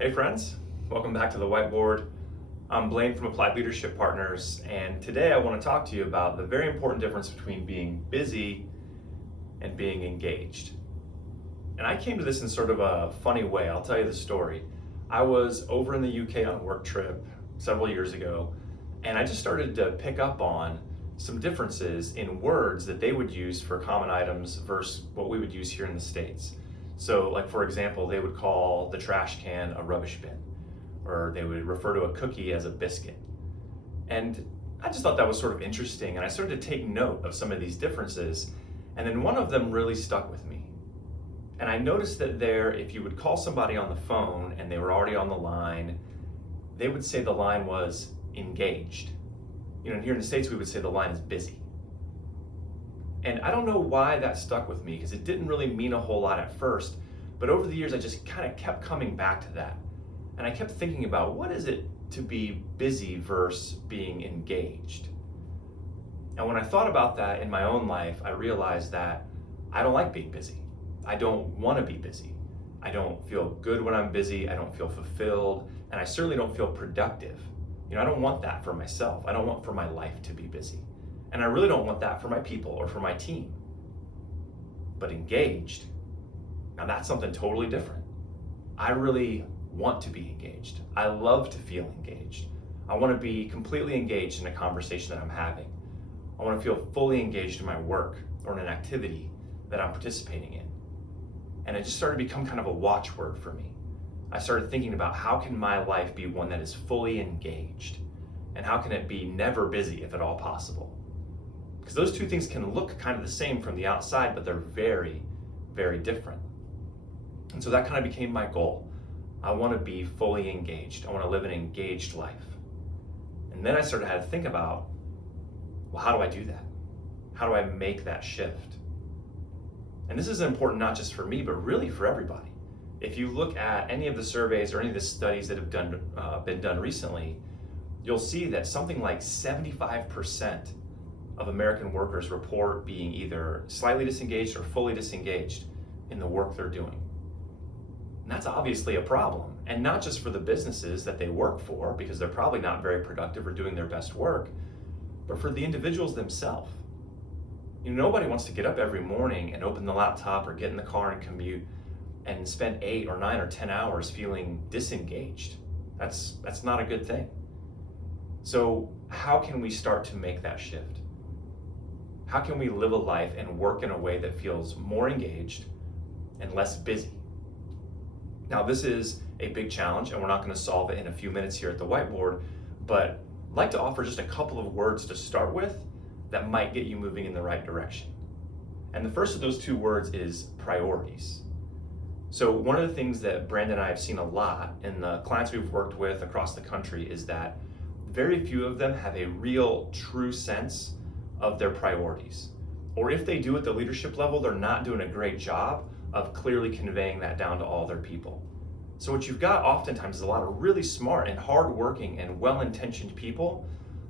Hey friends, welcome back to the whiteboard. I'm Blaine from Applied Leadership Partners, and today I want to talk to you about the very important difference between being busy and being engaged. And I came to this in sort of a funny way. I'll tell you the story. I was over in the UK on a work trip several years ago, and I just started to pick up on some differences in words that they would use for common items versus what we would use here in the States. So, like for example, they would call the trash can a rubbish bin, or they would refer to a cookie as a biscuit. And I just thought that was sort of interesting, and I started to take note of some of these differences, and then one of them really stuck with me. And I noticed that if you would call somebody on the phone and they were already on the line, they would say the line was engaged. Here in the States, we would say the line is busy. And I don't know why that stuck with me, because it didn't really mean a whole lot at first, but over the years I just kind of kept coming back to that. And I kept thinking about, what is it to be busy versus being engaged? And when I thought about that in my own life, I realized that I don't like being busy. I don't want to be busy. I don't feel good when I'm busy. I don't feel fulfilled, and I certainly don't feel productive. I don't want that for myself. I don't want for my life to be busy. And I really don't want that for my people or for my team. But engaged, now that's something totally different. I really want to be engaged. I love to feel engaged. I want to be completely engaged in a conversation that I'm having. I want to feel fully engaged in my work or in an activity that I'm participating in. And it just started to become kind of a watchword for me. I started thinking about, how can my life be one that is fully engaged? And how can it be never busy if at all possible? Because those two things can look kind of the same from the outside, but they're very, very different. And so that kind of became my goal. I want to be fully engaged. I want to live an engaged life. And then I started to think about, well, how do I do that? How do I make that shift? And this is important not just for me, but really for everybody. If you look at any of the surveys or any of the studies that have been done recently, you'll see that something like 75% of American workers report being either slightly disengaged or fully disengaged in the work they're doing. And that's obviously a problem, and not just for the businesses that they work for, because they're probably not very productive or doing their best work, but for the individuals themselves. Nobody wants to get up every morning and open the laptop or get in the car and commute and spend 8 or 9 or 10 hours feeling disengaged. That's not a good thing. So how can we start to make that shift? How can we live a life and work in a way that feels more engaged and less busy? Now, this is a big challenge, and we're not going to solve it in a few minutes here at the whiteboard, but I'd like to offer just a couple of words to start with that might get you moving in the right direction. And the first of those two words is priorities. So one of the things that Brandon and I have seen a lot in the clients we've worked with across the country is that very few of them have a real, true sense of their priorities. Or if they do at the leadership level, they're not doing a great job of clearly conveying that down to all their people. So what you've got oftentimes is a lot of really smart and hardworking and well-intentioned people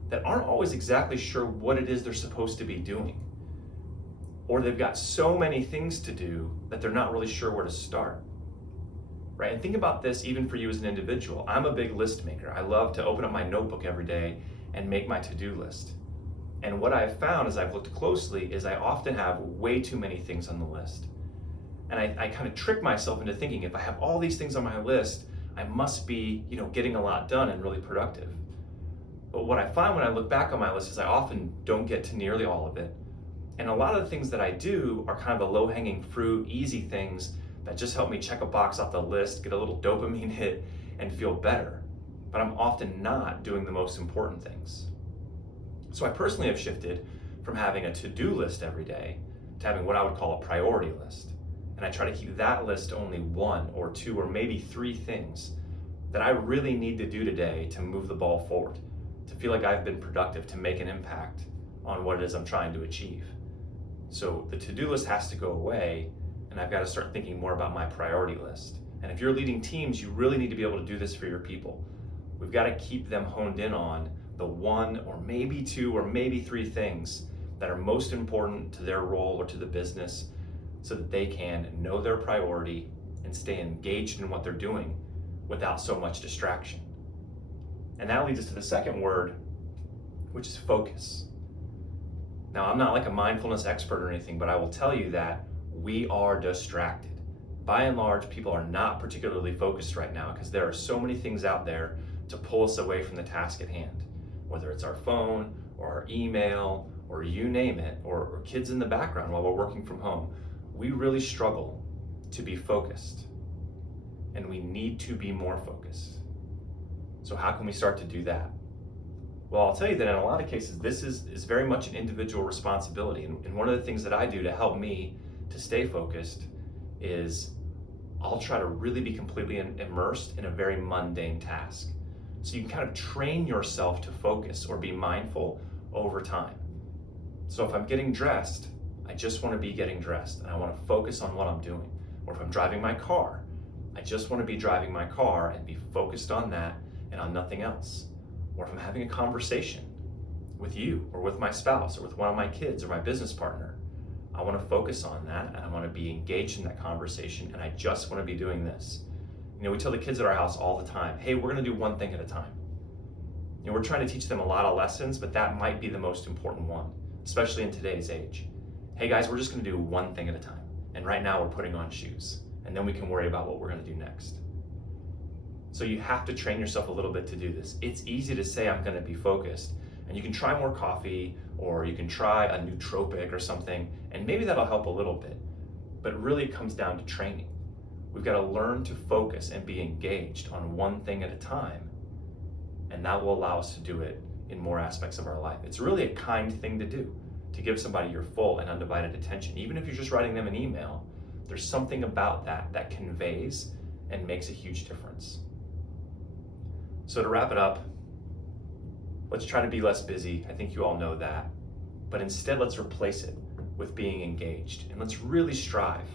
that aren't always exactly sure what it is they're supposed to be doing. Or they've got so many things to do that they're not really sure where to start. Right? And think about this even for you as an individual. I'm a big list maker. I love to open up my notebook every day and make my to-do list. And what I've found as I've looked closely is I often have way too many things on the list. And I kind of trick myself into thinking, if I have all these things on my list, I must be, getting a lot done and really productive. But what I find when I look back on my list is I often don't get to nearly all of it. And a lot of the things that I do are kind of the low-hanging fruit, easy things that just help me check a box off the list, get a little dopamine hit, and feel better. But I'm often not doing the most important things. So I personally have shifted from having a to-do list every day to having what I would call a priority list. And I try to keep that list to only 1 or 2 or maybe 3 things that I really need to do today to move the ball forward, to feel like I've been productive, to make an impact on what it is I'm trying to achieve. So the to-do list has to go away, and I've got to start thinking more about my priority list. And if you're leading teams, you really need to be able to do this for your people. We've got to keep them honed in on the 1 or maybe 2 or maybe 3 things that are most important to their role or to the business, so that they can know their priority and stay engaged in what they're doing without so much distraction. And that leads us to the second word, which is focus. Now, I'm not like a mindfulness expert or anything, but I will tell you that we are distracted. By and large, people are not particularly focused right now because there are so many things out there to pull us away from the task at hand, whether it's our phone or our email or you name it, or kids in the background while we're working from home. We really struggle to be focused, and we need to be more focused. So how can we start to do that? Well, I'll tell you that in a lot of cases, this is very much an individual responsibility. And one of the things that I do to help me to stay focused is I'll try to really be completely immersed in a very mundane task. So you can kind of train yourself to focus or be mindful over time. So if I'm getting dressed, I just want to be getting dressed and I want to focus on what I'm doing. Or if I'm driving my car, I just want to be driving my car and be focused on that and on nothing else. Or if I'm having a conversation with you or with my spouse or with one of my kids or my business partner, I want to focus on that and I want to be engaged in that conversation and I just want to be doing this. You know, we tell the kids at our house all the time, hey, we're going to do one thing at a time. You know, we're trying to teach them a lot of lessons, but that might be the most important one, especially in today's age. Hey guys, we're just going to do one thing at a time. And right now we're putting on shoes and then we can worry about what we're going to do next. So you have to train yourself a little bit to do this. It's easy to say I'm going to be focused, and you can try more coffee or you can try a nootropic or something, and maybe that'll help a little bit. But really it comes down to training. We've got to learn to focus and be engaged on one thing at a time, and that will allow us to do it in more aspects of our life. It's really a kind thing to do, to give somebody your full and undivided attention. Even if you're just writing them an email, there's something about that that conveys and makes a huge difference. So to wrap it up, let's try to be less busy. I think you all know that. But instead, let's replace it with being engaged. And let's really strive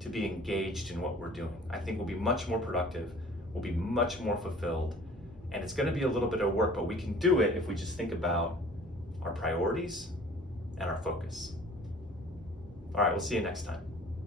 to be engaged in what we're doing. I think we'll be much more productive, we'll be much more fulfilled, and it's gonna be a little bit of work, but we can do it if we just think about our priorities and our focus. All right, we'll see you next time.